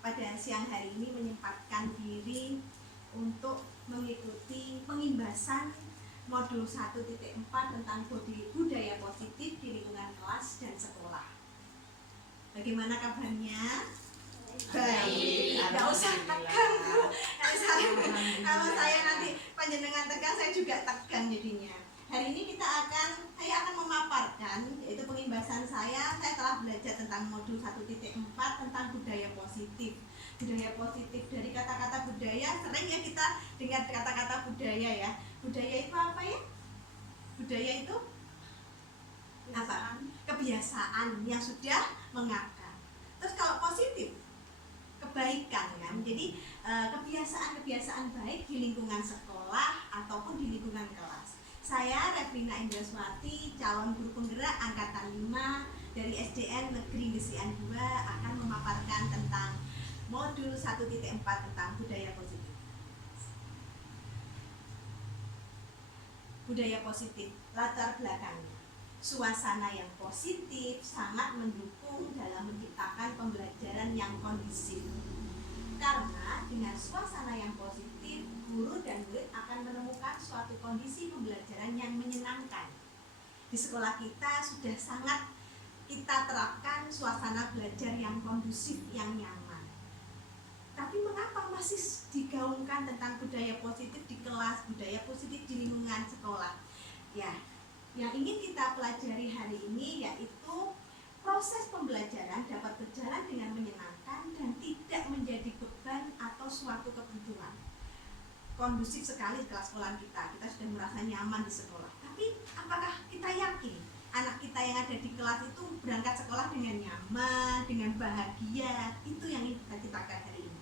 pada siang hari ini menyempatkan diri untuk mengikuti pengimbasan modul 1.4 tentang budaya positif di lingkungan kelas dan sekolah. Bagaimana kabarnya? Baik, nggak usah tegang Bu. Kalau saya nanti panjenengan tegang, saya juga tegang jadinya. Hari ini saya akan memaparkan, yaitu pengimbasan saya telah belajar tentang modul 1.4 tentang budaya positif. Budaya positif, dari kata-kata budaya, sering ya kita dengar kata-kata budaya ya. Budaya itu apa ya? Budaya itu apa? Kebiasaan yang sudah mengakar. Terus kalau positif, kebaikan kan. Jadi kebiasaan-kebiasaan baik di lingkungan sekolah ataupun di lingkungan kelas. Saya Revina Indraswati, calon guru penggerak angkatan 5 dari SDN Negeri Gesian 2 akan memaparkan tentang modul 1.4 tentang budaya positif. Budaya positif, latar belakangnya. Suasana yang positif sangat mendukung dalam menciptakan pembelajaran yang kondusif. Karena dengan suasana yang positif, guru dan murid akan menemukan suatu kondisi pembelajaran yang menyenangkan. Di sekolah kita sudah sangat kita terapkan suasana belajar yang kondusif, yang nyaman. Tapi mengapa masih digaungkan tentang budaya positif di kelas, budaya positif di lingkungan sekolah? Ya, yang ingin kita pelajari hari ini yaitu proses pembelajaran dapat berjalan dengan menyenangkan dan tidak menjadi beban atau suatu kebutuhan. Kondusif sekali kelas sekolah kita sudah merasa nyaman di sekolah. Tapi apakah kita yakin anak kita yang ada di kelas itu berangkat sekolah dengan nyaman, dengan bahagia? Itu yang ingin kita ciptakan hari ini.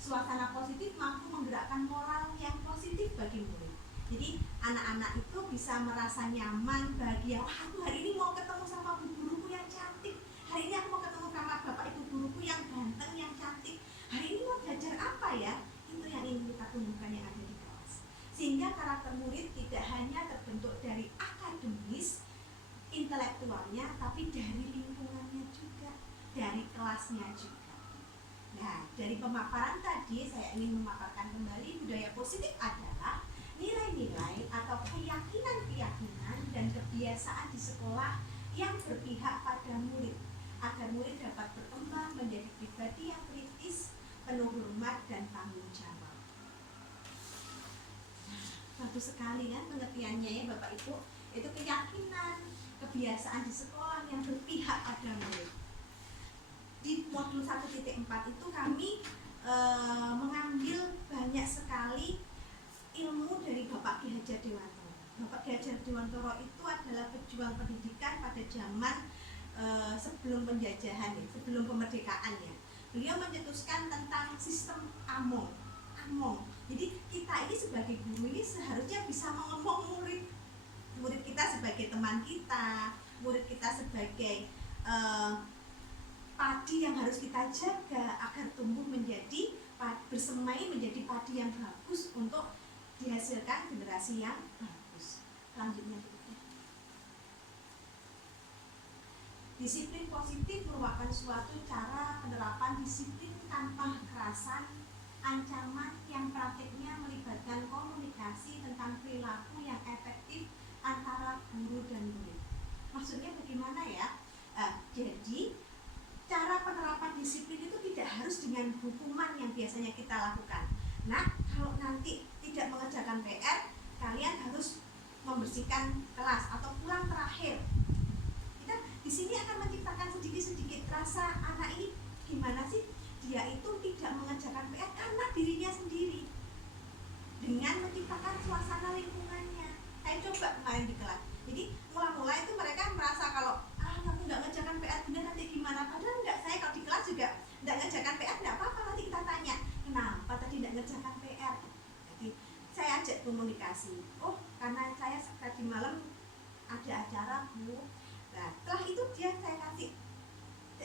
Suasana positif mampu menggerakkan moral yang positif bagi murid. Jadi anak-anak itu bisa merasa nyaman, bahagia. Wah, aku hari ini mau ketemu sama guruku yang cantik. Hari ini aku mau ketemu sama bapak ibu guruku yang ganteng, yang cantik. Hari ini mau belajar apa ya? Itu yang ingin kita tumbuhkan yang ada di kelas. Sehingga karakter murid tidak hanya terbentuk dari akademis, intelektualnya, tapi dari lingkungannya juga, dari kelasnya juga. Nah, dari pemaparan tadi saya ingin memaparkan kembali budaya positif adalah nilai-nilai atau keyakinan-keyakinan dan kebiasaan di sekolah yang berpihak pada murid agar murid dapat berkembang menjadi pribadi yang kritis, penuh hormat dan tanggung jawab. Bagus sekali kan pengertiannya ya Bapak Ibu. Itu keyakinan, kebiasaan di sekolah yang berpihak pada murid. Di modul 1.4 itu kami mengambil banyak sekali ilmu dari Bapak Ki Hajar Dewantoro. Bapak Ki Hajar Dewantoro itu adalah pejuang pendidikan pada zaman sebelum penjajahan ya, sebelum kemerdekaan ya. Beliau mencetuskan tentang sistem among. Jadi kita ini sebagai guru ini seharusnya bisa mengomong murid kita sebagai teman kita, murid kita sebagai padi yang harus kita jaga agar tumbuh menjadi bersemai menjadi padi yang bagus untuk dihasilkan generasi yang bagus. Selanjutnya disiplin positif merupakan suatu cara penerapan disiplin tanpa kekerasan, ancaman yang praktiknya melibatkan komunikasi tentang perilaku yang efektif antara guru dan murid. Maksudnya bagaimana ya? Jadi cara penerapan disiplin itu tidak harus dengan hukuman yang biasanya kita lakukan. Nah, kalau nanti tidak mengerjakan PR, kalian harus membersihkan kelas atau pulang terakhir. Kita di sini akan menciptakan sedikit-sedikit rasa anak ini gimana sih? Dia itu tidak mengerjakan PR karena dirinya sendiri. Dengan menciptakan suasana lingkungannya. Saya coba kemarin di kelas. Jadi mula-mula itu mereka merasa kalau aku nggak ngerjakan PR bener nanti gimana? Padahal enggak, saya kalau di kelas juga nggak ngerjakan PR, nggak apa-apa, nanti kita tanya kenapa tadi nggak ngerjakan PR. Jadi saya ajak komunikasi. Oh, karena saya tadi malam ada acara Bu. Nah, setelah itu saya kasih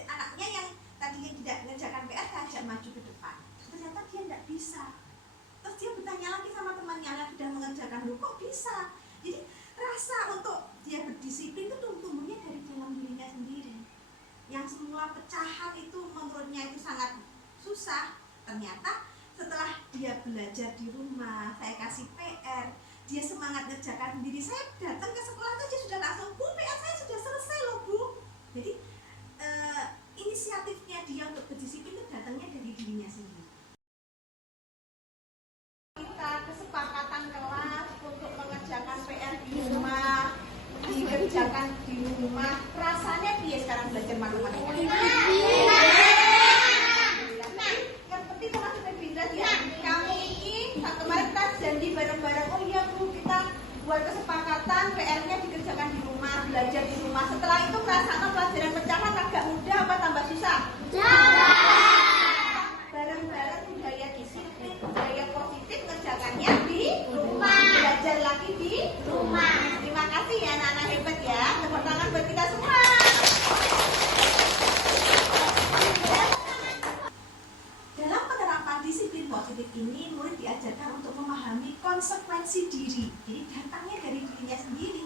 anaknya yang tadinya tidak ngerjakan PR, saya ajak maju ke depan. Ternyata dia nggak bisa. Terus dia bertanya lagi sama temannya yang sudah mengerjakan, loh kok bisa? Jadi rasa untuk dia berdisiplin itu tumbuhnya dari dalam dirinya sendiri. Yang semula pecahan itu menurutnya itu sangat susah. Ternyata setelah dia belajar di rumah, saya kasih PR, dia semangat ngerjakan sendiri. Saya datang ke sekolah saja sudah langsung, Bu, PR saya sudah selesai loh Bu. Jadi inisiatifnya dia untuk berdisiplin itu datangnya dari dirinya sendiri. Kita kesepakatan kelas untuk mengerjakan PR di rumah, dikerjakan di rumah. Rasanya dia sekarang belajar matematika. Ngerti sama sudah bisa ya. Kamu ini kemarin kita janji bareng-bareng. Oh iya Bu, kita buat kesepakatan PR-nya dikerjakan di rumah, belajar di rumah. Setelah itu merasakan pelajaran pecahan agak mudah apa tambah susah? Bareng-bareng budaya disiplin, budaya positif, kerjakannya di rumah, belajar lagi di rumah. Terima kasih ya anak-anak hebat ya. Tepuk tangan buat kita semua. Dalam penerapan disiplin positif ini, murid diajarkan untuk memahami konsekuensi diri. Jadi datangnya dari dirinya sendiri.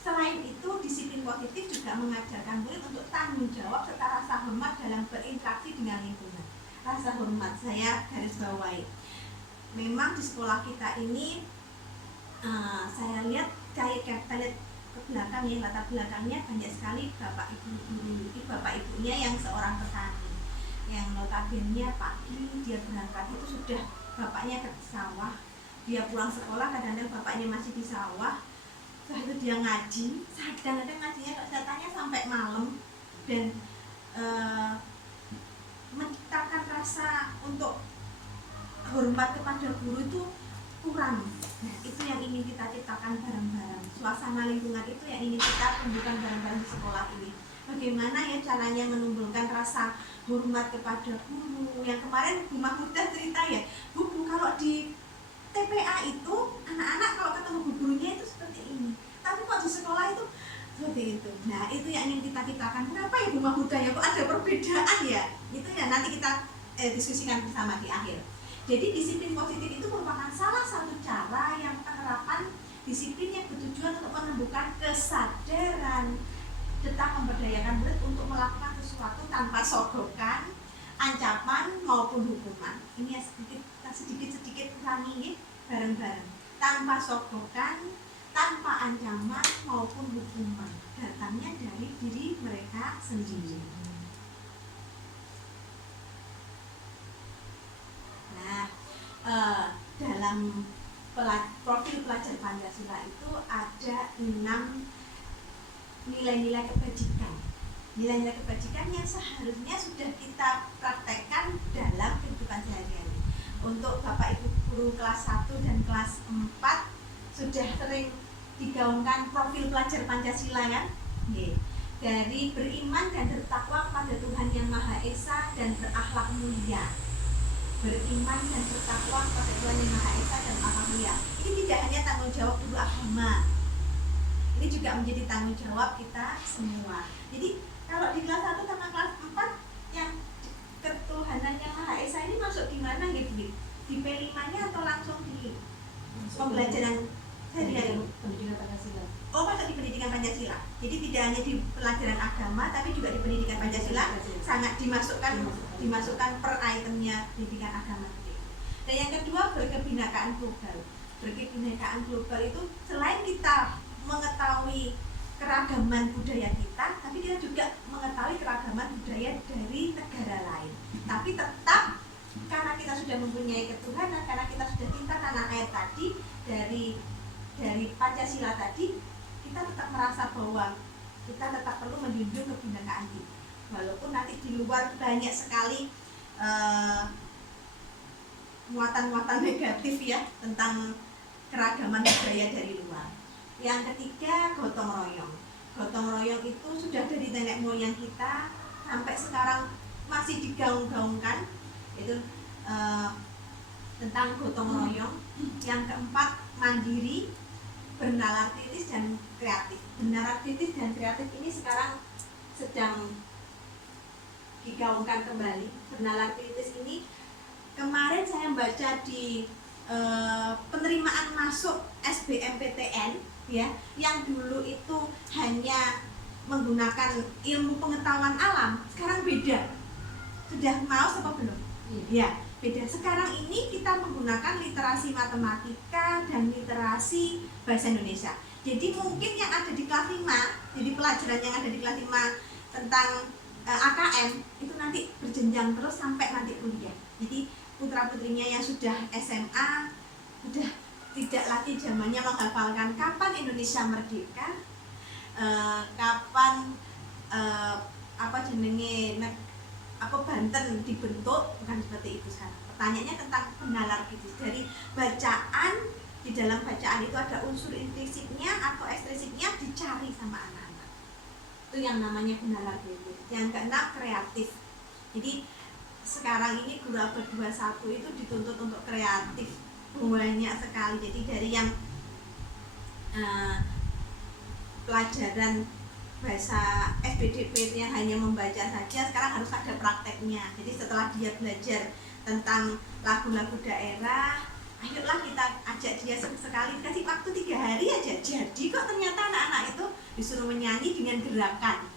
Selain itu, disiplin positif juga mengajarkan murid untuk tanggung jawab serta rasa hormat dalam berinteraksi dengan lingkungan. Rasa hormat, saya garis bawahi. Memang di sekolah kita ini, saya lihat kayak kita lihat ke belakang ya, latar belakangnya banyak sekali bapak ibunya yang seorang petani, yang notabene pagi dia berangkat itu sudah bapaknya ke sawah, dia pulang sekolah kadang-kadang bapaknya masih di sawah. Setelah itu dia ngaji, kadang-kadang ngajinya saya tanya sampai malam, dan menciptakan rasa untuk hormat kepada guru itu kurang. Nah, itu yang ingin kita ciptakan bareng-bareng. Suasana lingkungan itu yang ingin kita tumbuhkan bareng-bareng di sekolah ini. Bagaimana ya caranya menumbuhkan rasa hormat kepada guru? Yang kemarin Bu Mahmudah cerita ya, Bu, kalau di TPA itu anak-anak kalau ketemu gurunya itu seperti ini, tapi kok di sekolah itu seperti itu. Nah, itu yang ingin kita ciptakan. Kenapa ya Bu Mahmudah ya kok ada perbedaan ya? Itu ya nanti kita diskusikan bersama di akhir. Jadi disiplin positif itu merupakan salah satu cara yang penerapan disiplin yang bertujuan untuk menumbuhkan kesadaran tentang memberdayakan murid untuk melakukan sesuatu tanpa sogokan, ancaman maupun hukuman. Ini ya sedikit-sedikit ulangi bareng-bareng. Tanpa sogokan, tanpa ancaman maupun hukuman. Datangnya dari diri mereka sendiri. Nah, dalam profil pelajar Pancasila itu ada 6 nilai-nilai kebajikan. Nilai-nilai kebajikan yang seharusnya sudah kita praktekkan dalam kehidupan sehari-hari. Untuk Bapak Ibu guru kelas 1 dan kelas 4 sudah sering digaungkan profil pelajar Pancasila kan? Dari beriman dan bertakwa kepada Tuhan Yang Maha Esa dan berakhlak mulia. Beriman dan bertakwa kepada Tuhan Yang Maha Esa dan berakhlak mulia. Ini tidak hanya tanggung jawab guru agama, ini juga menjadi tanggung jawab kita semua. Jadi kalau di kelas 1 sama kelas 4 yang ketuhanan Yang Maha Esa ini masuk di mana gitu? Di P5-nya atau langsung di pembelajaran sehari-hari? Pendidikan Pancasila. Oh, masuk di pendidikan Pancasila. Jadi tidak hanya di pelajaran agama, tapi juga di pendidikan Pancasila sangat dimasukkan per itemnya pendidikan agama. Dan yang kedua, berkebinekaan global. Berkebinekaan global itu selain kita mengetahui keragaman budaya kita, tapi kita juga mengetahui keragaman budaya dari negara lain. Tapi tetap karena kita sudah mempunyai ketuhanan, karena kita sudah cinta tanah air tadi, dari Pancasila tadi, kita tetap merasa bahwa kita tetap perlu menjunjung kebinekaan kita. Walaupun nanti di luar banyak sekali muatan-muatan negatif ya tentang keragaman budaya dari luar. Yang ketiga, gotong royong. Gotong royong itu sudah dari nenek moyang kita sampai sekarang masih digaung-gaungkan. Itu tentang gotong royong. Yang keempat, mandiri, bernalar kritis dan kreatif. Bernalar kritis dan kreatif ini sekarang sedang digaungkan kembali. Bernalar kritis ini kemarin saya baca di penerimaan masuk SBMPTN ya, yang dulu itu hanya menggunakan ilmu pengetahuan alam, sekarang beda. Sudah mau apa belum? Ya, beda. Sekarang ini kita menggunakan literasi matematika dan literasi bahasa Indonesia. Jadi mungkin yang ada di kelas 5, jadi pelajaran yang ada di kelas 5 tentang AKM itu nanti berjenjang terus sampai nanti kuliah. Jadi putra-putrinya yang sudah SMA sudah tidak lagi zamannya menghafalkan kapan Indonesia merdeka, kapan Banten dibentuk, bukan seperti itu sekarang. Pertanyaannya tentang penalar kritis. Dari bacaan, di dalam bacaan itu ada unsur implisitnya atau eksplisitnya, dicari sama anak-anak. Itu yang namanya penalar kritis. Yang keenam, kreatif. Jadi sekarang ini guru abad 21 itu dituntut untuk kreatif banyak sekali. Jadi dari yang pelajaran bahasa SPDP yang hanya membaca saja, sekarang harus ada prakteknya. Jadi setelah dia belajar tentang lagu-lagu daerah, ayolah kita ajak dia sekali, kasih waktu 3 hari aja. Jadi kok ternyata anak-anak itu disuruh menyanyi dengan gerakan.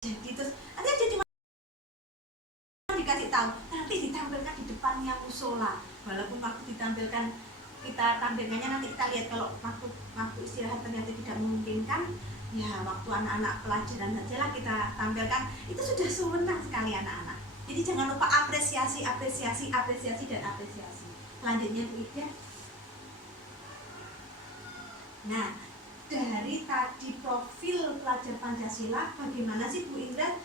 Jadi terus nanti aja cuma dikasih tahu, nanti ditampilkan di depannya musola. Walaupun waktu ditampilkan, kita tampilkannya nanti kita lihat, kalau waktu istirahat ternyata tidak memungkinkan, ya waktu anak-anak pelajaran sajalah kita tampilkan. Itu sudah sewenang sekali anak-anak. Jadi jangan lupa apresiasi dan apresiasi. Selanjutnya Bu Ida. Nah, dari tadi profil pelajar Pancasila, bagaimana sih Bu Indah?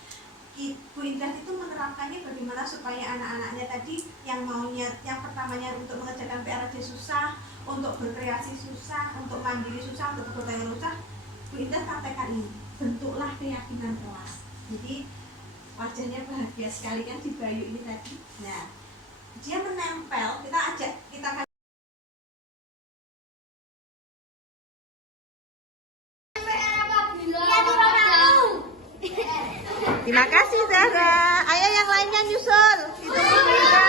Bu Indah itu menerapkannya bagaimana supaya anak-anaknya tadi yang maunya, yang pertamanya untuk mengerjakan PR aja susah, untuk berkreasi susah, untuk mandiri susah, untuk bertanya susah. Bu Indah sampaikan ini, bentuklah keyakinan kelas. Jadi wajahnya bahagia sekali kan di Bayu ini tadi. Nah, dia menempel, kita terima kasih Zahra. Ayo yang lainnya nyusul. Ditunggu juga.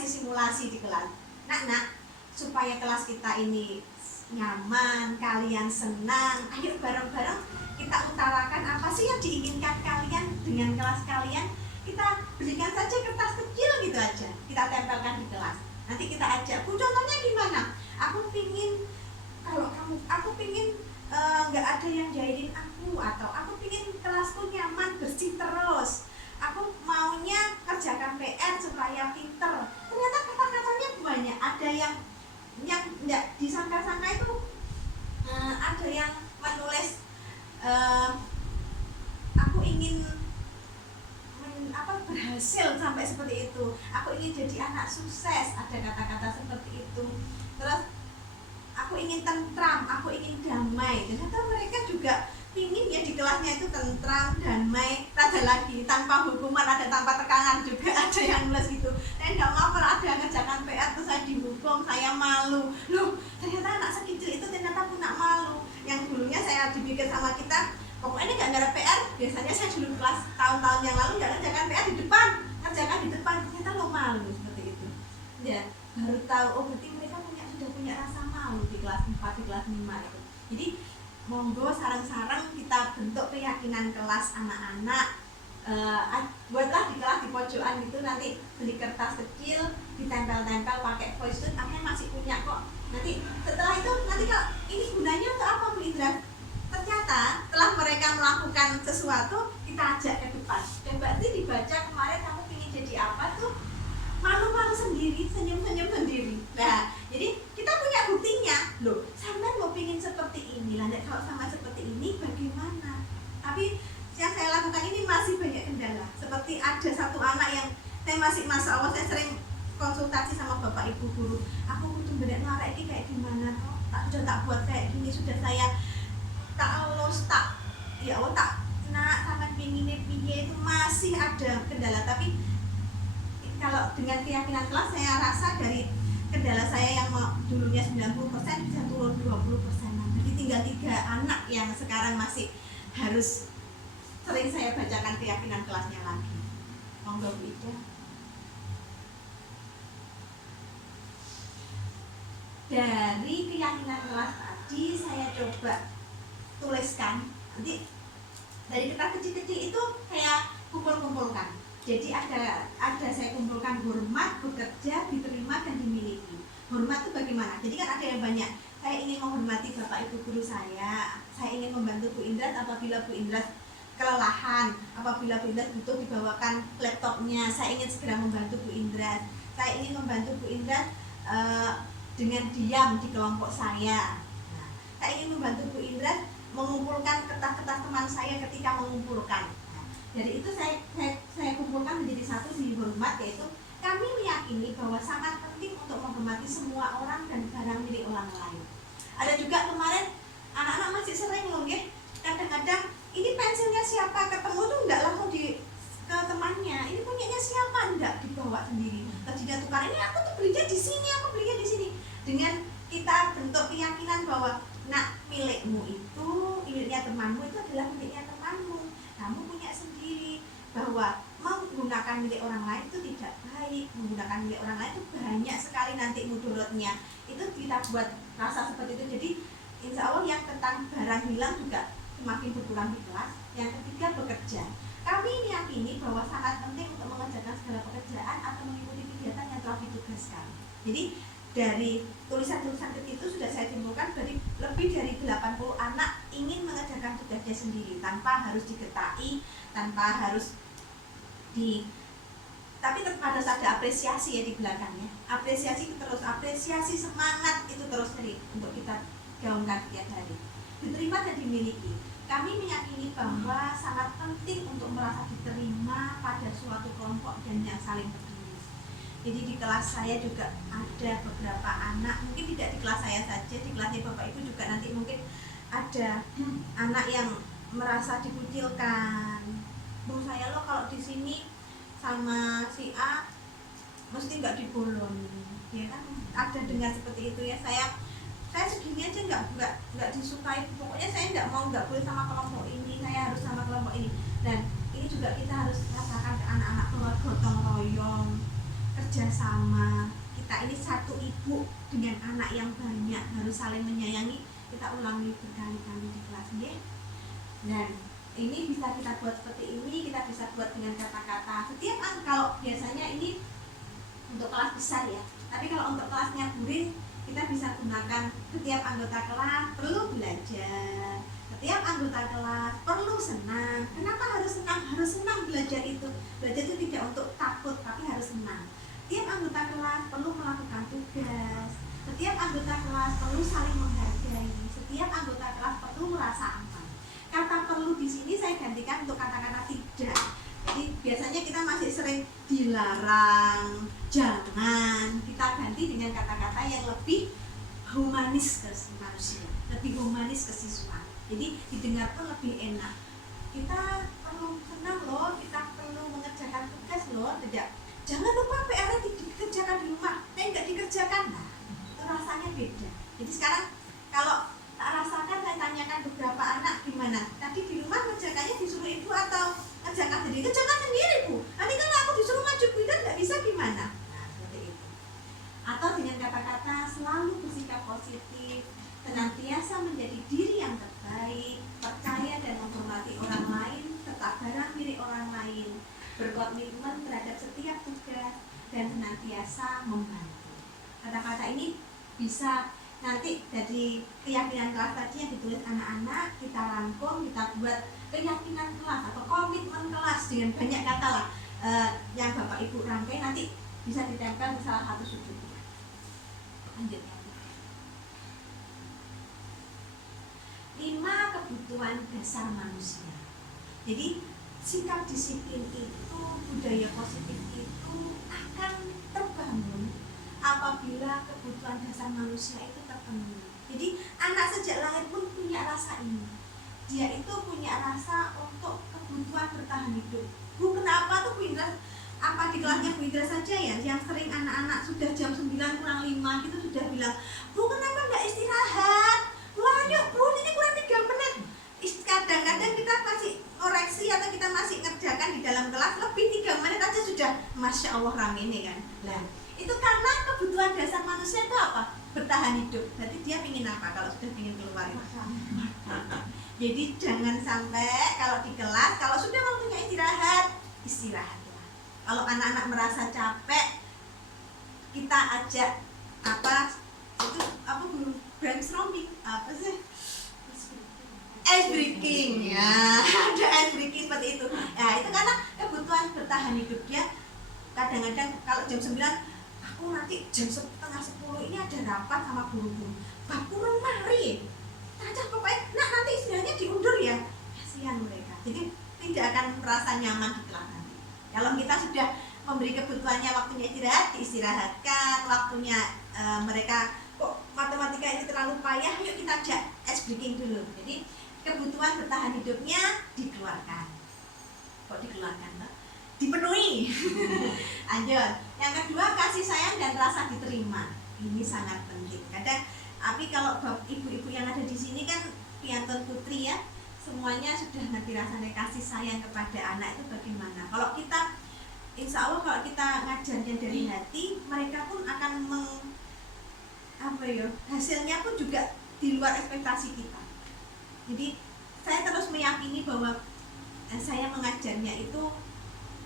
Simulasi di kelas. Nak, supaya kelas kita ini nyaman, kalian senang, ayo bareng-bareng kita utarakan apa sih yang diinginkan kalian dengan kelas kalian. Kita belikan saja kertas kecil gitu aja, kita tempelkan di kelas. Nanti kita ajak, Bu, contohnya gimana? Aku pingin nggak ada yang jahitin aku, atau aku pingin kelasku nyaman, bersih terus. Aku maunya kerjakan PR supaya pinter. Ternyata kata-katanya banyak. Ada yang nggak disangka-sangka itu, ada yang menulis aku ingin berhasil sampai seperti itu, aku ingin jadi anak sukses, ada kata-kata seperti itu. Terus aku ingin tentram, aku ingin damai. Ternyata mereka juga pingin ya di kelasnya itu tentram, damai, ada lagi tanpa hukuman, ada tanpa tekanan juga. Ada yang nulis gitu, saya nggak mau kalau ada yang ngerjakan PR terus saya dihukum, saya malu. Loh, ternyata anak sekecil itu ternyata punya malu. Yang dulunya saya dibikin sama kita, pokoknya nggak ada PR. Biasanya saya dulu kelas tahun-tahun yang lalu nggak ngerjakan PR di depan, ngerjakan di depan, ternyata lo malu seperti itu. Ya, baru tahu, oh berarti mereka sudah punya rasa malu di kelas 4, di kelas 5 itu. Jadi monggo sarang-sarang kita bentuk keyakinan kelas anak-anak. Buatlah di kelas di pojokan itu, nanti beli kertas kecil, ditempel-tempel pakai voice note, akhirnya masih punya kok. Nanti setelah itu, nanti kalau ini gunanya untuk apa Bu Indra? Ternyata setelah mereka melakukan sesuatu, kita ajak ke depan. Dan berarti dibaca kemarin kamu ingin jadi apa tuh? Malu-malu sendiri, senyum-senyum sendiri. Nah, jadi kita punya buktinya. Loh, sampai mau pingin seperti ini lah. Kalau sama seperti ini bagaimana? Tapi yang saya lakukan ini masih banyak kendala. Seperti ada satu anak yang saya masih, Masya Allah, saya sering konsultasi sama bapak ibu guru. Aku butuh bener ngarek ini kayak gimana kok? Sudah tak buat kayak gini, sudah saya tak ya Allah tak nak sampai pingin piye itu masih ada kendala. Tapi kalau dengan keyakinan kelas saya rasa dari kendala saya yang dulunya 90% bisa turun 20%. Jadi tinggal 3 anak yang sekarang masih harus sering saya bacakan keyakinan kelasnya lagi. Monggo Bu Ida. Dari keyakinan kelas tadi saya coba tuliskan. Nanti dari kertas kecil-kecil itu saya kumpul-kumpulkan. Jadi ada saya kumpulkan hormat, bekerja, diterima, dan dimiliki. Hormat itu bagaimana? Jadi kan ada yang banyak. Saya ingin menghormati Bapak Ibu guru saya ingin membantu Bu Indra apabila Bu Indra kelelahan, apabila Bu Indra butuh dibawakan laptopnya, saya ingin segera membantu Bu Indra. Saya ingin membantu Bu Indra dengan diam di kelompok saya. Nah, saya ingin membantu Bu Indra mengumpulkan kertas-kertas teman saya ketika mengumpulkan. Dari itu saya kumpulkan menjadi satu di hormat, yaitu kami meyakini bahwa sangat penting untuk menghormati semua orang dan barang milik orang lain. Ada juga kemarin anak-anak masih sering loh ya, kadang-kadang ini pensilnya siapa, ketemu tuh nggak langsung ke temannya, ini punyanya siapa, nggak dibawa sendiri. Terus dia tukar, ini aku tuh belinya di sini, aku belinya di sini. Dengan kita bentuk keyakinan bahwa nak milikmu itu, miliknya temanmu itu adalah miliknya temanmu. Kamu punya sendiri, bahwa menggunakan milik orang lain itu tidak baik. Menggunakan milik orang lain itu banyak sekali nanti mudorotnya. Itu kita buat rasa seperti itu. Jadi insya Allah yang tentang barang hilang juga semakin berkurang di kelas. Yang ketiga, bekerja. Kami meyakini bahwa sangat penting untuk mengerjakan segala pekerjaan atau mengikuti kegiatan yang telah ditugaskan. Jadi dari tulisan-tulisan kecil itu sudah saya simpulkan dari lebih dari 80 anak ingin mengerjakan tugasnya sendiri tanpa harus digetai, tanpa harus tapi tetap harus ada apresiasi ya di belakangnya. Apresiasi terus, apresiasi semangat itu terus dari untuk kita gaungkan setiap hari. Diterima dan dimiliki. Kami meyakini bahwa sangat penting untuk merasa diterima pada suatu kelompok dan yang saling peduli. Jadi di kelas saya juga ada beberapa anak, mungkin tidak di kelas saya saja, di kelasnya Bapak Ibu juga nanti mungkin ada anak yang merasa dikucilkan. Bu, saya lo kalau di sini sama si A mesti nggak dibolong, ya kan? Ada dengar seperti itu ya. Saya segini aja nggak disukai, pokoknya saya nggak boleh sama kelompok ini, saya harus sama kelompok ini. Dan ini juga kita harus rasakan ke anak-anak bahwa gotong royong, kerjasama. Kita ini satu ibu dengan anak yang banyak, harus saling menyayangi. Kita ulangi berkali-kali di kelas ya. Dan ini bisa kita buat seperti ini, kita bisa buat dengan kata-kata. Setiap kalau biasanya ini untuk kelas besar ya, tapi kalau untuk kelasnya burin kita bisa gunakan setiap anggota kelas perlu belajar, setiap anggota kelas perlu senang. Kenapa harus senang? Harus senang belajar itu. Belajar itu tidak untuk takut, tapi harus senang. Setiap anggota kelas perlu melakukan tugas, setiap anggota kelas perlu saling menghargai, setiap anggota kelas perlu merasa aman. Kata perlu di sini saya gantikan untuk kata-kata tidak. Jadi biasanya kita masih sering dilarang, jangan, kita ganti dengan kata-kata yang lebih humanis ke manusia, lebih humanis ke siswa. Jadi didengar pun lebih enak. Kita perlu senang loh, kita perlu mengerjakan tugas loh, tidak. Jangan lupa PR-nya dikerjakan di rumah, nggak dikerjakan. Nah, itu rasanya beda. Jadi sekarang kalau tak rasakan, saya tanyakan beberapa anak gimana. Tadi di rumah kerjakannya disuruh ibu atau kerjakan sendiri? Kerjakan sendiri Bu. Nanti kalau aku disuruh maju bidan nggak bisa gimana? Nah seperti itu. Atau dengan kata-kata selalu bersikap positif, senantiasa menjadi diri yang terbaik, percaya dan menghormati orang lain, tetap barang milik orang lain, berkomitmen terhadap setiap tugas dan senantiasa membantu. Kata-kata ini bisa nanti dari keyakinan kelas tadi yang ditulis anak-anak, kita rangkum, kita buat keyakinan kelas atau komitmen kelas dengan banyak kata lah yang Bapak Ibu rangkai, nanti bisa ditempel di salah satu sudutnya. Lanjut. 5 kebutuhan dasar manusia. Jadi sikap disiplin itu, budaya positif itu akan terbangun apabila kebutuhan dasar manusia itu terpenuhi. Jadi anak sejak lahir pun punya rasa ini. dia itu punya rasa untuk kebutuhan bertahan hidup. Bu, kenapa tuh Bu Indra, apa di kelasnya Bu Indra saja ya yang sering anak-anak sudah jam 9 kurang 5 gitu sudah bilang, Bu kenapa nggak istirahat? Wah yuk Bu, ini kurang 3 menit. Kadang-kadang kita masih koreksi atau kita masih ngerjakan di dalam kelas lebih 3 menit aja sudah Masya Allah rame ini kan. Nah itu karena kebutuhan dasar manusia itu apa? Bertahan hidup. Berarti dia ingin apa kalau sudah ingin keluar? Jadi jangan sampai kalau di kelas, kalau sudah waktunya istirahat, istirahatlah. Kalau anak-anak merasa capek, kita ajak brainstorming, apa sih? Ice breaking, ya ada ice breaking seperti itu. Ya itu karena kebutuhan bertahan hidup dia. Kadang-kadang kalau jam 9, aku nanti jam 9:30 ini ada rapat sama guru-guru. Bapak mari. Caca pokoknya, nanti istilahnya diundur ya. Kasihan mereka. Jadi tidak akan merasa nyaman di kelas nanti. Kalau kita sudah memberi kebutuhannya waktunya istirahat, diistirahatkan. Waktunya mereka kok matematika ini terlalu payah, yuk kita ajak ice breaking dulu. Jadi kebutuhan bertahan hidupnya dikeluarkan. Kok dikeluarkan? Dipenuhi. Lanjut. Yang kedua, kasih sayang dan rasa diterima. Ini sangat penting. Tapi kalau ibu-ibu yang ada di sini kan piantun putri ya, semuanya sudah ngerti rasanya kasih sayang kepada anak itu bagaimana. Kalau kita, insya Allah kalau kita ngajarnya dari hati, mereka pun akan hasilnya pun juga di luar ekspektasi kita. Jadi saya terus meyakini bahwa saya mengajarnya itu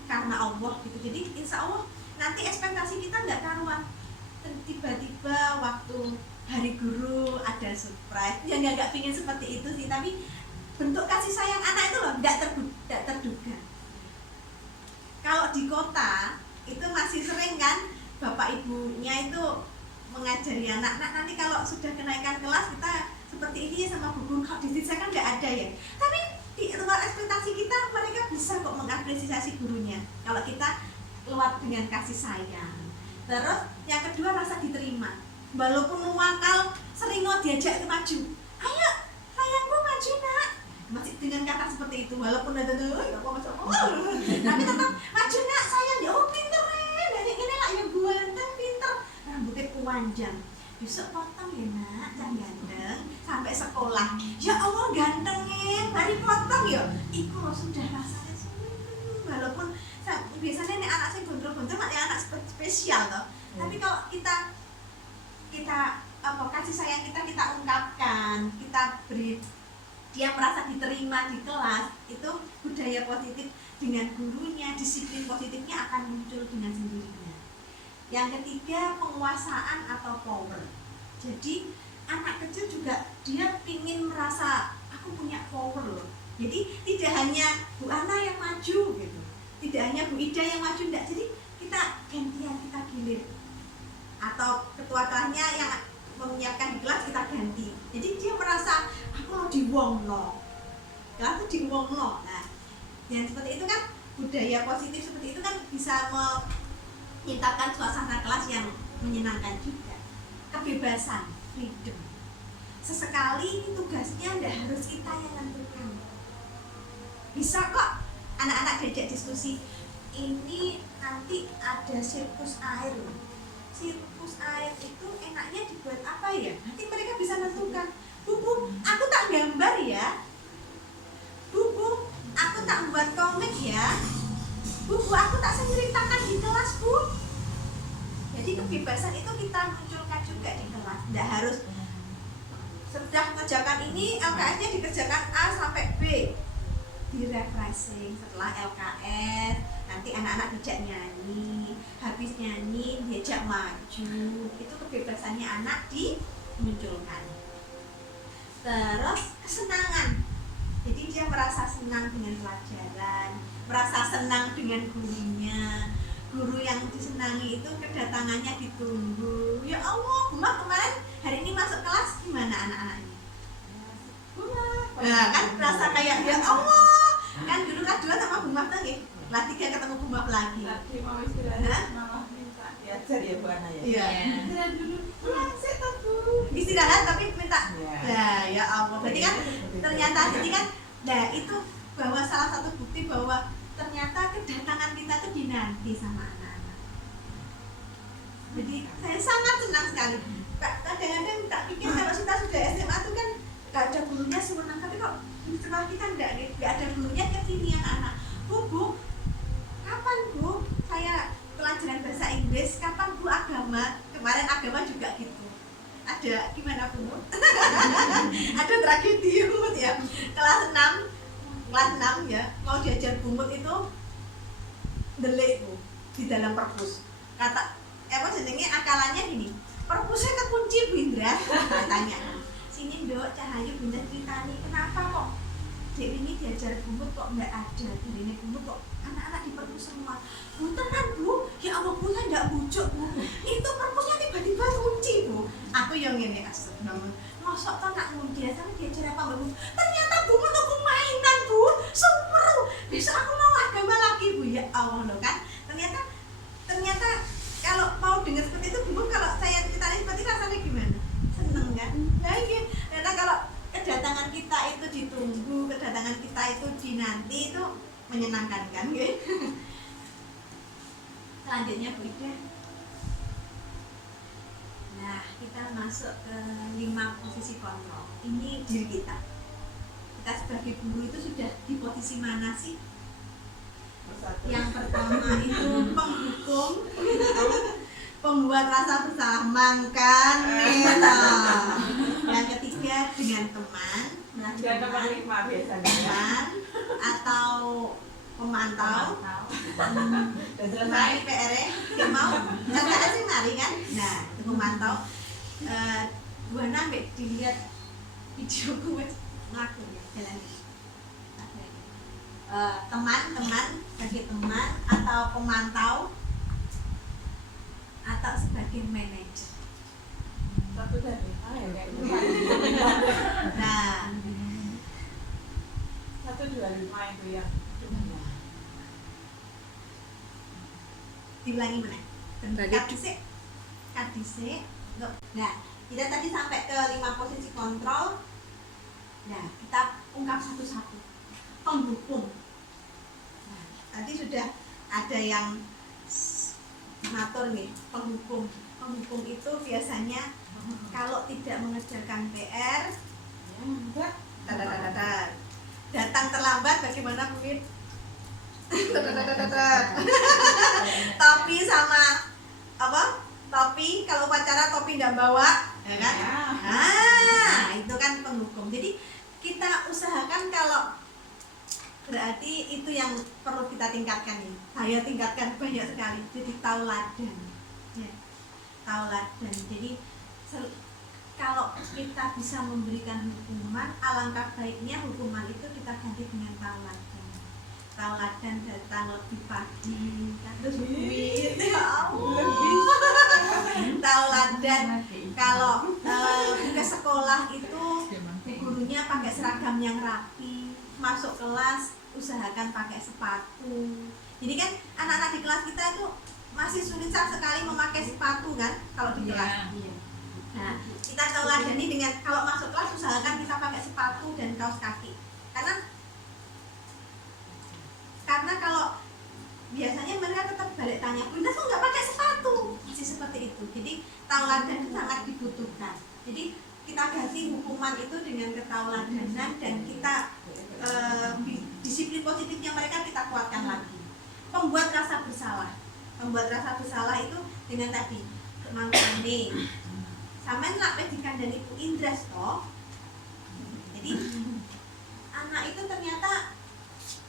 karena Allah gitu. Jadi insya Allah nanti ekspektasi kita nggak karuan. Tiba-tiba waktu hari guru ada surprise. Ya nggak pingin seperti itu sih, tapi bentuk kasih sayang anak itu loh nggak terduga. Kalau di kota itu masih sering kan bapak ibunya itu mengajari anak, nanti kalau sudah kenaikan kelas kita seperti ini ya sama bu. Kalau di sini saya kan nggak ada ya. Tapi di luar ekspektasi kita, mereka bisa kok mengapresiasi gurunya kalau kita keluar dengan kasih sayang. Terus yang kedua rasa diterima. Walaupun nuwakal, sering diajak ke maju. Ayo, sayangku maju nak. Masih dengan kata seperti itu. Walaupun ada tapi tetap maju nak sayang. Ya oh pinter dari ini lah ya ganteng pinter. Rambutnya panjang. Besok potong ya nak, cak ganteng sampai sekolah. Ya Allah gantengnya, mari potong ya. Iku sudah rasanya walaupun biasanya nih anak saya gondrong-gondrong maknya anak spesial loh. Tapi kalau kita kasih sayang kita ungkapkan, kita beri dia merasa diterima di kelas, itu budaya positif dengan gurunya, disiplin positifnya akan muncul dengan sendirinya. Yang ketiga, penguasaan atau power. Jadi anak kecil juga dia ingin merasa aku punya power loh. Jadi tidak hanya Bu Ana yang maju gitu, tidak hanya Bu Ida yang maju, enggak. Jadi kita gantian, kita gilir. Atau ketua kelasnya yang menyiapkan di kelas kita ganti. Jadi dia merasa aku mau diwongno. Kelas itu diwongno. Nah, yang seperti itu kan budaya positif seperti itu kan bisa menciptakan suasana kelas yang menyenangkan juga. Kebebasan, freedom. Sesekali tugasnya tidak harus kita yang tentukan. Bisa kok anak-anak diajak diskusi. Ini nanti ada sirkus air loh. Sirkus air itu enaknya dibuat apa ya? Nanti mereka bisa menentukan. Bu, aku tak gambar ya. Bu, aku tak buat komik ya. Bu, aku tak ceritakan di kelas, Bu. Jadi kebebasan itu kita munculkan juga di kelas. Tidak harus sudah mengerjakan ini, LKS-nya dikerjakan A sampai B. Di refreshing setelah LKS, nanti anak-anak diajak nyanyi, habis nyanyi diajak maju. Itu kebebasannya anak dimunculkan. Terus kesenangan, jadi dia merasa senang dengan pelajaran, merasa senang dengan gurunya. Guru yang disenangi itu kedatangannya ditunggu. Ya Allah, Buma kemarin hari ini masuk kelas gimana anak-anaknya? Nah kan rasa kayak ya Allah. Kan dulu kelas 2 sama Buma tuh ya. Kelas 3 ketemu Buma lagi. Lagi mau istirahat, mama minta diajar ya Bu Ana ya. Iya. Istirahat dulu. Pulang sih tuh Bu. Istirahat tapi minta. Ya. Nah, ya Allah. Berarti kan ternyata jadi kan, nah itu bahwa salah satu bukti bahwa ternyata kedatangan kita itu dinanti sama anak-anak. Jadi saya sangat senang sekali. Kadang-kadang tak pikir kalau kita sudah SMA itu kan gak ada gurunya sewenang, tapi kok setelah kita nggak ada gurunya ke sini anak-anak. Bu, kapan Bu saya pelajaran bahasa Inggris, kapan Bu agama? Kemarin agama juga gitu. Ada gimana Bu? Ada tragedi ya. Kelas 6 ya, mau diajar bumut itu delik Bu di dalam perpus. Kata apa jenenge akalannya gini. Perpusnya kekunci Bu Indra. Tanya. Sini Dok, Cahayu Bunda ceritani kenapa kok Dek ini diajar bumut kok nggak ada ini bumut kok anak-anak di perpus semua. Bu tenang Bu, ya Allah Bu saya nggak bujuk Bu. Itu perpusnya tiba-tiba kunci Bu. Aku yang ini astagfirullah. Mosok toh nak ngunci ya sama diajar apa Bu? Ternyata bumut aku mainan Bu. Super. Besok aku mau agama lagi Bu, ya Allah loh kan. Ternyata kalau mau dengar seperti itu bumut, kalau saya ceritanya seperti itu rasanya gimana? Seneng kan? Lagi. Karena kalau kedatangan kita itu ditunggu, kedatangan kita itu dinanti, itu menyenangkan kan? Selanjutnya Bu Ida. Nah, kita masuk ke 5 posisi kontrol. Ini diri kita. Kita sebagai guru itu sudah di posisi mana sih? Yang pertama itu penghukum, pembuat rasa bersalah mangkan. Yang ketiga dengan teman, teman atau pemantau. Dan selesai PR nggak mau, nggak sih mari kan? Nah itu pemantau. Buana ambek dilihat video gue ngelakuin ya, jalan. Teman sebagai teman atau pemantau atau sebagai manajer. Satu dari Nah, 125 itu ya. diulangi mana? Kadisik. Nah, kita tadi sampai ke 5 posisi kontrol. Nah, kita ungkap satu-satu. Penghukum. Nah, tadi sudah ada yang ngatur nih, penghukum. Penghukum itu biasanya kalau tidak mengerjakan PR, datang terlambat bagaimana mungkin? Topi sama apa? Topi, kalau upacara topi tidak bawa, ya kan? Itu kan penghukum. Jadi kita usahakan kalau berarti itu yang perlu kita tingkatkan nih. Saya tingkatkan banyak sekali. Jadi tauladan. Ya. Tauladan. Jadi kalau kita bisa memberikan hukuman, alangkah baiknya hukuman itu kita ganti dengan tauladan. Tauladan datang lebih pagi, terus duit, ya Allah. Tauladan kalau ke sekolah itu gurunya pakai seragam yang rapi, masuk kelas usahakan pakai sepatu. Jadi kan anak-anak di kelas kita itu masih sulit sekali memakai sepatu kan kalau di kelas. Nah, kita tauladani dengan kalau masuk kelas usahakan kita pakai sepatu dan kaos kaki. Karena kalau biasanya mereka tetap balik tanya, "Bunda kok nggak pakai sepatu?" Masih seperti itu. Jadi tauladan itu sangat dibutuhkan. Jadi kita ganti hukuman itu dengan ketauladanan dan kita disiplin positifnya mereka kita kuatkan lagi. Membuat rasa bersalah. Membuat rasa bersalah itu dengan tadi mangkane. Sampeyan lak dikandani Ibu Indras toh. Jadi anak itu ternyata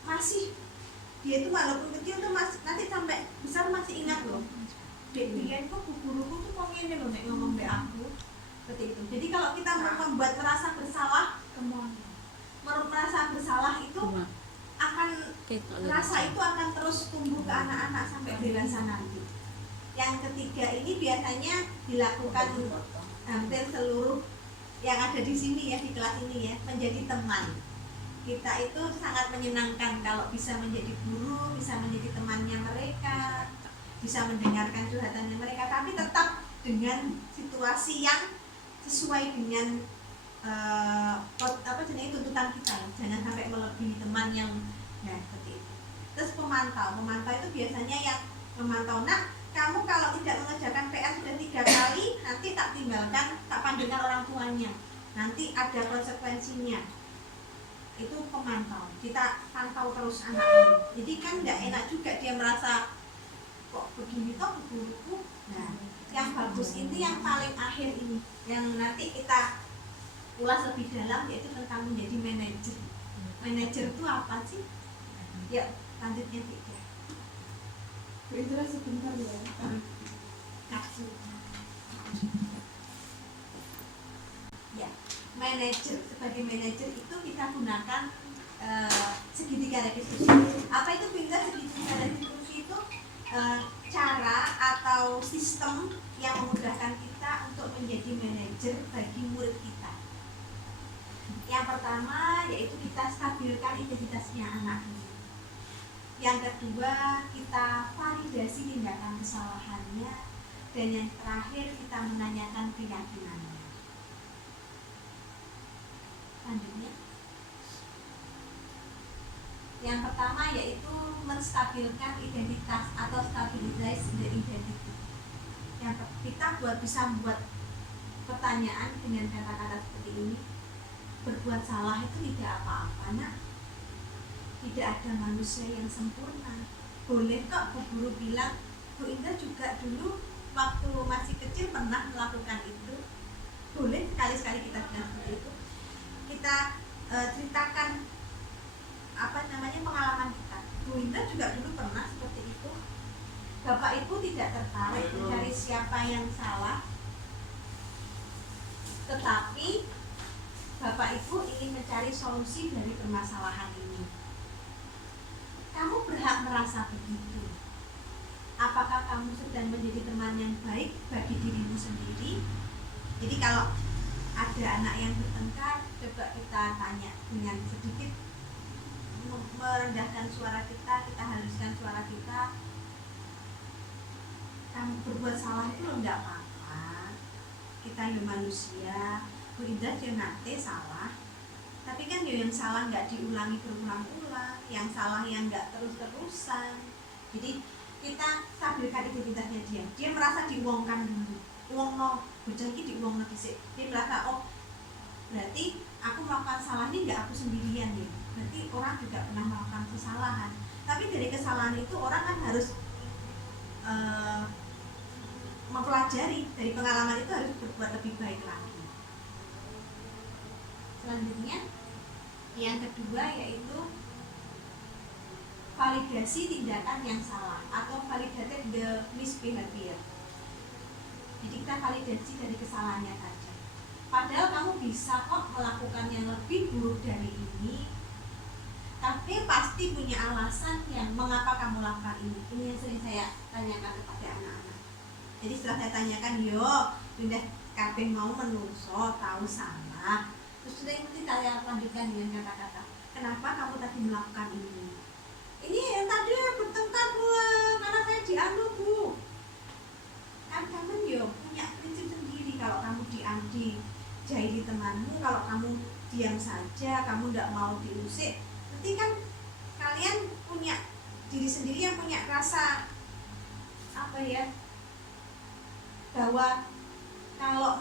masih dia itu walaupun kecil tuh masih nanti sampai besar masih ingat loh. Dek biyen kok guruku tuh kok ngene loh nek ngomong mbek aku. Seperti itu. Jadi kalau kita membuat merasa bersalah, merasa bersalah itu akan rasa itu akan terus tumbuh ke anak-anak sampai dewasa nanti. Yang ketiga ini biasanya dilakukan hampir seluruh yang ada di sini ya, di kelas ini ya, menjadi teman. Kita itu sangat menyenangkan kalau bisa menjadi guru, bisa menjadi temannya mereka, bisa mendengarkan curhatannya mereka, tapi tetap dengan situasi yang sesuai dengan tuntutan tuntutan kita ya, jangan sampai melebihi teman yang ya seperti itu. Terus pemantau itu biasanya yang memantau, nak kamu kalau tidak mengerjakan PR sudah 3 kali, nanti tak tinggalkan, tak panggilkan orang tuanya, nanti ada konsekuensinya. Itu pemantau, kita pantau terus anak ini. Jadi kan nggak enak juga dia merasa kok begini toh guruku. Nah, yang bagus ini yang paling akhir ini, yang nanti kita ulas lebih dalam, yaitu tentang menjadi manajer. Manajer itu apa sih? Ya, lanjutnya tiga. Itu sebentar ya. Ya, manajer, sebagai manajer itu kita gunakan segitiga restitusi. Apa itu pindah segitiga restitusi itu? Cara atau sistem yang memudahkan kita untuk menjadi manajer bagi murid kita. Yang pertama yaitu kita stabilkan identitasnya anak ini. Yang kedua, kita validasi tindakan kesalahannya. Dan yang terakhir, kita menanyakan keyakinannya. Lanjutnya, yang pertama yaitu menstabilkan identitas atau stabilize the identity. Yang kita bisa membuat pertanyaan dengan kata-kata seperti ini. Berbuat salah itu tidak apa-apa, nak. Tidak ada manusia yang sempurna. Boleh kok Bu Guru bilang, Bu Indah juga dulu waktu masih kecil pernah melakukan itu. Boleh sekali-sekali kita bilang seperti itu. Kita ceritakan pengalaman kita. Bu Indah juga dulu pernah seperti itu. Bapak Ibu tidak tertarik mencari siapa yang salah, tetapi Bapak Ibu ingin mencari solusi dari permasalahan ini. Kamu berhak merasa begitu. Apakah kamu sedang menjadi teman yang baik bagi dirimu sendiri? Jadi kalau ada anak yang bertengkar, coba kita tanya dengan sedikit merendahkan suara kita haluskan suara kita. Kamu berbuat salah itu enggak apa-apa. Kita ya manusia. Bu Indah ya nanti salah. Tapi kan ya yang salah nggak diulangi berulang-ulang, yang salah yang nggak terus-terusan. Jadi kita stabilkan identitasnya dia. Dia merasa diuangkan dulu. Uang no, bocah ini diuang lagi sih. Dia merasa berarti aku melakukan salah ini nggak aku sendirian ya. Berarti orang juga pernah melakukan kesalahan. Tapi dari kesalahan itu orang kan harus mempelajari, dari pengalaman itu harus berbuat lebih baik lagi. Selanjutnya, yang kedua yaitu validasi tindakan yang salah atau validated the misbehavior. Jadi kita validasi dari kesalahannya saja. Padahal kamu bisa kok melakukan yang lebih buruk dari ini, tapi pasti punya alasan yang mengapa kamu lakukan ini. Ini yang sering saya tanyakan kepada anak-anak. Jadi setelah saya tanyakan, yo, pindah kabeh mau menungso, tahu salah. Terus sudah itu saya lanjutkan dengan kata-kata, kenapa kamu tadi melakukan ini? Ini yang tadi bertengkar karena saya dianu Bu. Kan kamu yo punya prinsip sendiri. Kalau kamu dijahili temanmu, kalau kamu diam saja, kamu tidak mau diusik, nanti kan kalian punya diri sendiri yang punya rasa bahwa kalau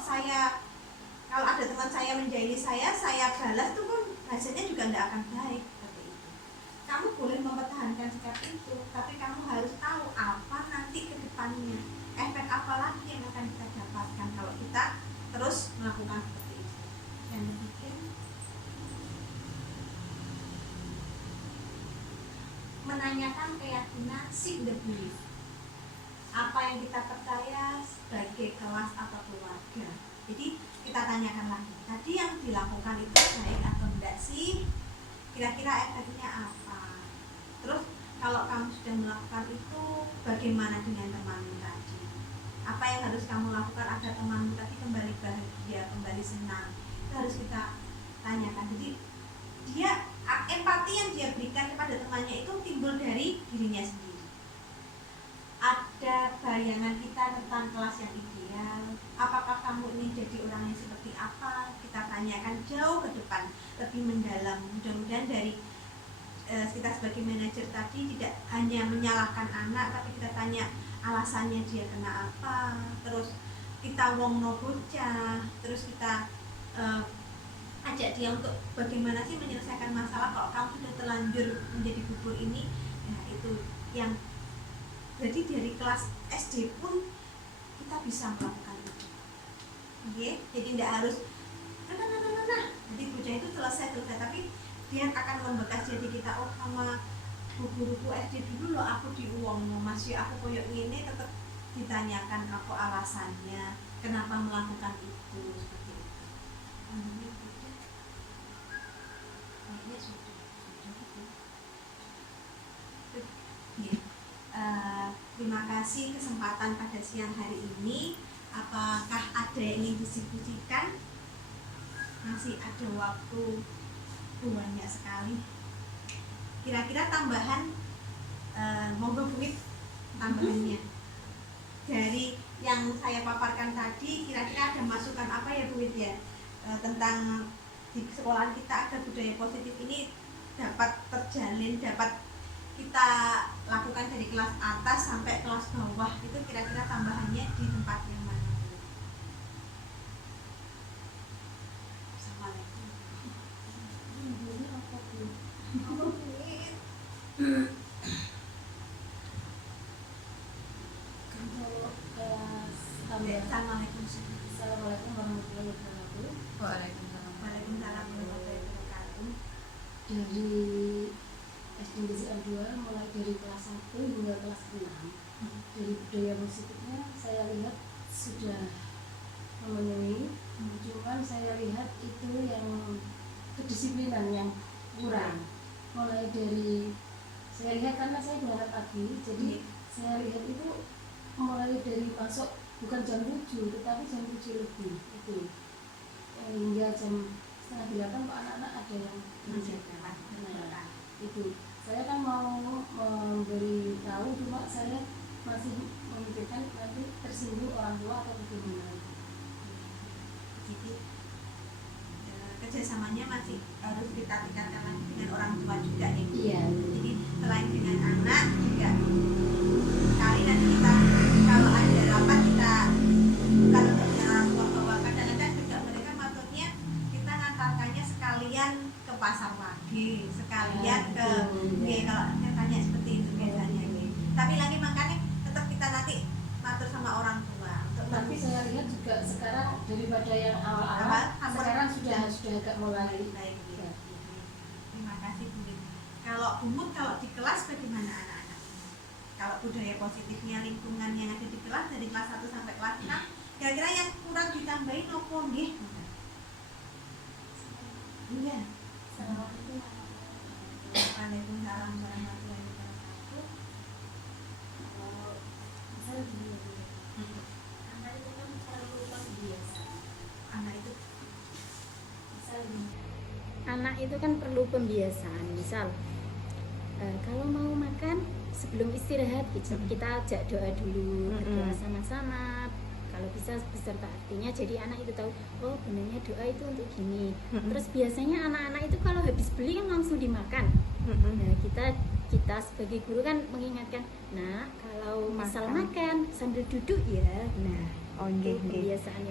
ada teman saya menjahili saya balas tuh pun hasilnya juga tidak akan baik seperti itu. Kamu boleh mempertahankan sikap itu, tapi kamu harus tahu apa nanti ke depannya, efek apa lagi yang akan kita dapatkan kalau kita terus melakukan seperti itu. Dan ketiga, menanyakan keyakinan seek the belief. Apa yang kita percaya sebagai kelas atau keluarga. Jadi kita tanyakan lagi, tadi yang dilakukan itu baik atau enggak sih? Kira-kira efeknya apa? Terus kalau kamu sudah melakukan itu, bagaimana dengan temanmu tadi? Apa yang harus kamu lakukan agar temanmu tadi kembali bahagia, kembali senang? Itu harus kita tanyakan. Jadi dia empati yang dia berikan kepada temannya itu timbul dari dirinya sendiri. Ada bayangan kita tentang kelas yang ideal, apakah kamu ingin jadi orang yang seperti apa, kita tanyakan jauh ke depan, lebih mendalam. Mudah-mudahan dari kita sebagai manajer tadi tidak hanya menyalahkan anak, tapi kita tanya alasannya dia kena apa, terus kita wongno bocah, terus kita ajak dia untuk bagaimana sih menyelesaikan masalah kalau kamu sudah terlanjur menjadi bubur ini. Nah itu yang jadi dari kelas SD pun kita bisa melakukan itu. Oke? Jadi tidak harus jadi bocah itu selesai, tapi dia akan membekas jadi kita. Oh sama guruku SD dulu loh aku diuangno masih aku koyok ini, tetap ditanyakan apa alasannya kenapa melakukan itu, seperti itu. Kayaknya sudah. Terima kasih kesempatan pada siang hari ini. Apakah ada yang ingin diskusikan? Masih ada waktu banyak sekali. Kira-kira tambahan, monggo Bu, tambahannya dari yang saya paparkan tadi, kira-kira ada masukan apa ya Bu ya, tentang di sekolahan kita agar budaya positif ini dapat terjalin, dapat kita lakukan dari kelas atas sampai kelas bawah. Itu kira-kira tambahannya di tempat yang mana? Assalamualaikum. Assalamualaikum warahmatullahi wabarakatuh. Waalaikumsalam. Waalaikumsalam warahmatullahi wabarakatuh. Dari SD BCA 2 mulai dari kelas 1 hingga kelas 6, dari budaya positifnya saya lihat sudah memenuhi. Cuman saya lihat itu yang kedisiplinan yang kurang. Mulai dari saya lihat, karena saya berangkat pagi, jadi saya lihat itu mulai dari masuk bukan jam 7 tetapi jam 7 lebih itu, hingga jam setengah 8 kok anak-anak ada yang menjaga. Nah, itu saya kan mau memberi tahu, cuma saya masih memikirkan nanti tersinggung orang tua atau bagaimana. Jadi kerjasamanya masih harus kita tingkatkan lagi dengan orang tua juga ya. Iya. Jadi selain dengan anak juga kali nanti kita kalau ada rapat kita bukan untuk dengan orang tua bahwa kadang-kadang juga mereka maksudnya kita ngantarkannya sekalian ke pasar pagi, sekalian ke kalau saya tanya seperti itu biasanya. Tapi lagi makanya tetap kita nanti matur sama orang tua. Tapi saya lihat juga sekarang daripada yang awal-awal, sekarang sudah agak mulai baik. Terima kasih Bu. Kalau umum kalau di kelas bagaimana anak-anak? Kalau budaya positifnya lingkungan yang ada di kelas dari kelas 1 sampai kelas 6, kira-kira yang kurang ditambahin apa nggih? Iya. Waalaikumsalam warahmatullahi wabarakatuh. Anak itu kan perlu pembiasaan. Misal kalau mau makan sebelum istirahat kita ajak doa dulu, berdoa sama-sama, kalau bisa beserta artinya, jadi anak itu tahu oh benarnya doa itu untuk gini. Terus biasanya anak-anak itu kalau habis beli kan langsung dimakan. Nah kita sebagai guru kan mengingatkan, nah kalau misal makan sambil duduk ya. Nah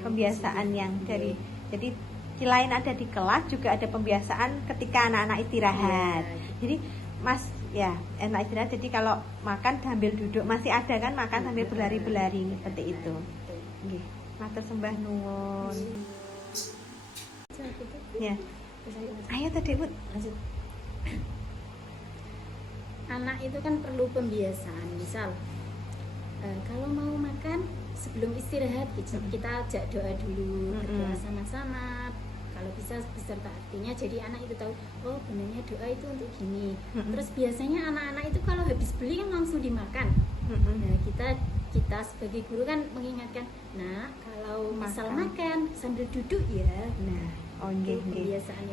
Pembiasaan yang dari jadi selain ada di kelas juga ada pembiasaan ketika anak-anak istirahat. Jadi Mas ya anak istirahat, jadi kalau makan sambil duduk masih ada kan, makan sambil berlari-berlari seperti itu. Nggih. Matur sembah nuwun. Ya. Ayo tadi Bu. Lanjut. Anak itu kan perlu pembiasaan. Misal kalau mau makan sebelum istirahat kita ajak doa dulu, berdoa sama-sama, kalau bisa beserta artinya, jadi anak itu tahu oh benarnya doa itu untuk gini. Terus biasanya anak-anak itu kalau habis beli kan langsung dimakan. Nah kita sebagai guru kan mengingatkan, nah kalau misal makan sambil duduk ya. Nah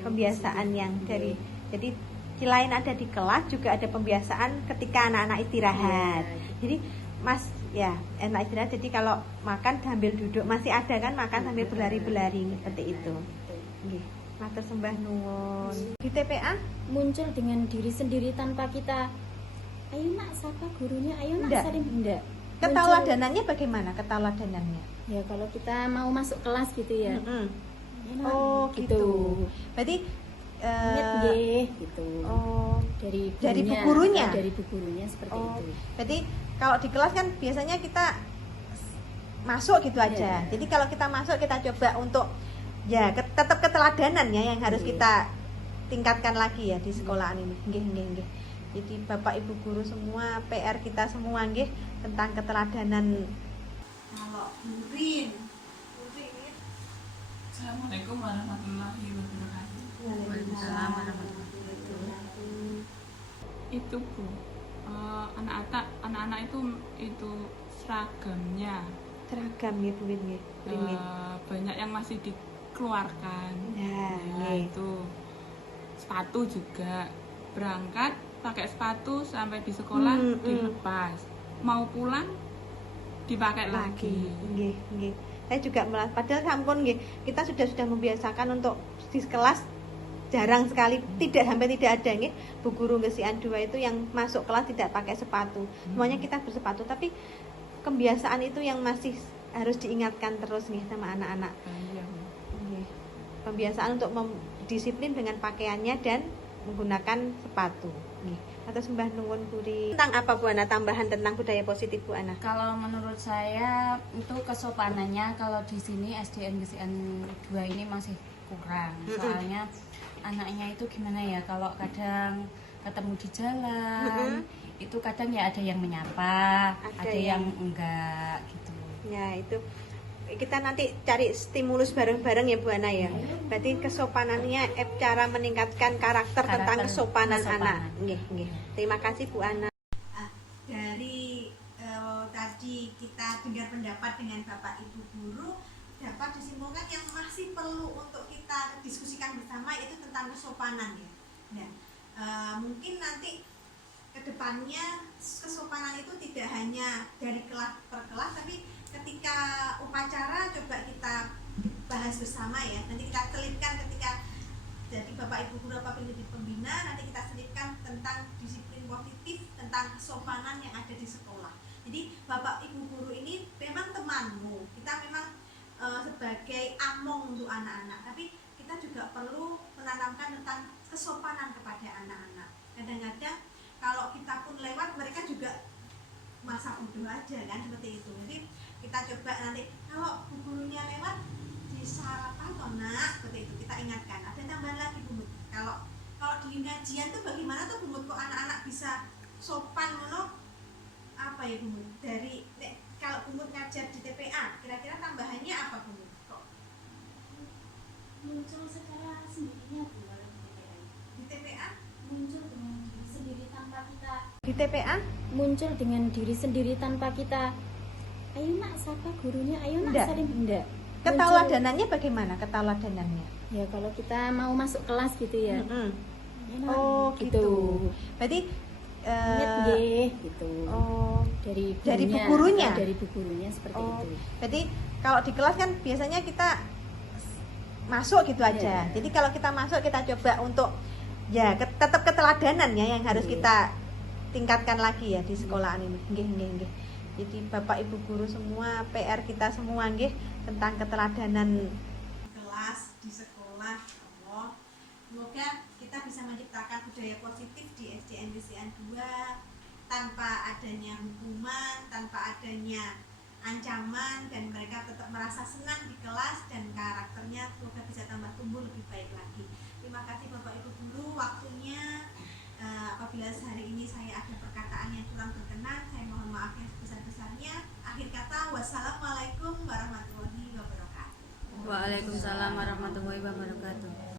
pembiasaan yang dari jadi selain ada di kelas juga ada pembiasaan ketika anak-anak istirahat. Jadi Mas Ya, enak istirahat. Jadi kalau makan sambil duduk, masih ada kan makan sambil berlari-berlari seperti itu. Nggih. Matur sembah nuwun. Di TPA Muncul dengan diri sendiri tanpa kita, ayo nak sapa gurunya, ayo nak Enggak. saling enggak. keteladanannya bagaimana keteladanannya? Ya kalau kita mau masuk kelas gitu ya. Mm-mm. Ya, nak, Oh, gitu. Berarti Ingat nggih, gitu. oh, Dari bu gurunya? Dari bu gurunya seperti oh, itu. berarti kalau di kelas kan biasanya kita masuk gitu aja. Iya. Jadi kalau kita masuk kita coba untuk ya tetap keteladanan ya yang harus Iya. kita tingkatkan lagi ya di sekolahan ini. Nggih, nggih, nggih. Jadi Bapak Ibu guru semua, PR kita semua nggih tentang keteladanan. Kalau Nurin Assalamualaikum warahmatullahi wabarakatuh. Waalaikumsalam warahmatullahi wabarakatuh. Itu Bu, anak-anak itu seragamnya Seragam ya Bu Win nggih. Ringin. banyak yang masih dikeluarkan. Ya, Nah, nggih. itu sepatu juga berangkat pakai sepatu sampai di sekolah dilepas, mau pulang dipakai lagi. Nggih, nggih. Saya juga padahal sampun nggih, kita sudah membiasakan untuk di kelas jarang sekali, sampai tidak ada nggih. Bu guru ngesian 2 itu yang masuk kelas tidak pakai sepatu. Semuanya kita bersepatu, tapi kebiasaan itu yang masih harus diingatkan terus nih sama anak-anak. Iya, Bu. Nggih. Pembiasaan untuk disiplin dengan pakaiannya dan menggunakan sepatu. Nggih. Atau sembah nuwun Buri. Tentang apa Bu Ana tambahan tentang budaya positif Bu Ana? Kalau menurut saya itu kesopanannya kalau di sini SDN GSN 2 ini masih kurang. Soalnya anaknya itu gimana ya, kalau kadang ketemu di jalan itu kadang ya ada yang menyapa, ada yang enggak gitu. Ya, itu kita nanti cari stimulus bareng-bareng ya Bu Ana ya. Berarti kesopanannya cara meningkatkan karakter tentang kesopanan anak. Nggih, nggih. Terima kasih Bu Ana. Dari tadi kita dengar pendapat dengan Bapak Ibu guru, dapat disimpulkan yang masih perlu untuk kita diskusikan bersama itu tentang kesopanan ya. Nah, mungkin nanti kedepannya kesopanan itu tidak hanya dari kelas per kelas, tapi ketika upacara coba kita bahas bersama ya. Nanti kita selipkan ketika jadi Bapak Ibu guru apa pendidik pembina, nanti kita selipkan tentang disiplin positif, tentang kesopanan yang ada di sekolah. Jadi Bapak Ibu guru ini memang temanmu, kita memang sebagai among untuk anak-anak, tapi kita juga perlu menanamkan tentang kesopanan kepada anak-anak. Kadang-kadang kalau kita pun lewat, mereka juga masa bodoh aja kan, seperti itu. Jadi kita coba nanti kalau bu gurunya lewat disapa toh nak, seperti itu kita ingatkan. Ada tambahan lagi Bu Mut, kalau di ngajian tuh bagaimana tuh Bu Mut, kok anak-anak bisa sopan ngono apa ya Bu Mut? Dari kalau Bu Mut ngajar di TPA kira-kira tambahannya apa Bu Mut? Kok Muncul secara sendirinya Bu kalau di di TPA. TPA Muncul dengan diri sendiri tanpa kita. di TPA Muncul dengan diri sendiri tanpa kita, ayo nak sapa gurunya, ayo nak Enggak. saling enggak. keteladanannya bagaimana keteladanannya? Ya kalau kita mau masuk kelas gitu ya. Ya, nak, Oh, gitu. Berarti Ingat nggih, gitu. oh, Dari bu gurunya? Dari bu gurunya seperti oh, itu. berarti kalau di kelas kan biasanya kita masuk gitu aja. Iya. Jadi kalau kita masuk kita coba untuk ya tetap keteladanan ya yang harus kita tingkatkan lagi ya di sekolahan ini. Nggih, nggih, nggih. Jadi Bapak Ibu guru semua, PR kita semua nggih tentang keteladanan kelas di sekolah. Allah. Semoga kita bisa menciptakan budaya positif di SDN GSN 2 tanpa adanya hukuman, tanpa adanya ancaman, dan mereka tetap merasa senang di kelas dan karakternya semoga bisa tambah tumbuh lebih baik lagi. Terima kasih Bapak Ibu guru waktunya. Apabila hari ini saya ada perkataan yang kurang berkenan, saya mohon maaf yang sebesar-besarnya. Akhir kata, wassalamualaikum warahmatullahi wabarakatuh. Waalaikumsalam warahmatullahi wabarakatuh.